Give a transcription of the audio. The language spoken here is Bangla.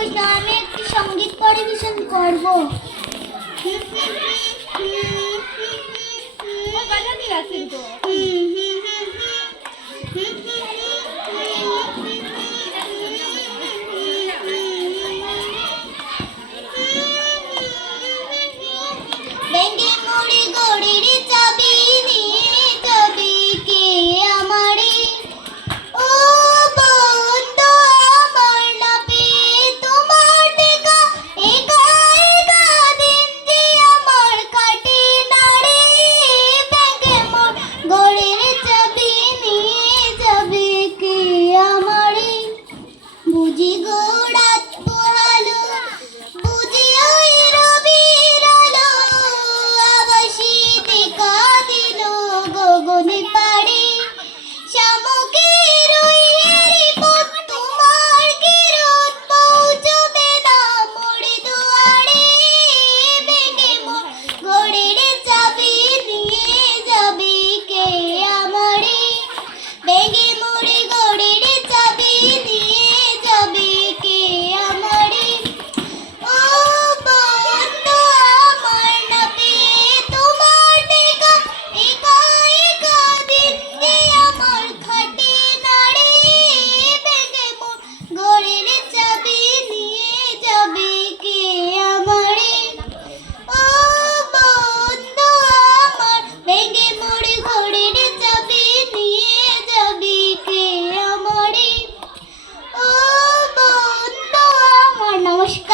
বৈষ্ণব আমি একটি সংগীত পরিবেশন করব। ব্যাঙ্গে digo নমস্কার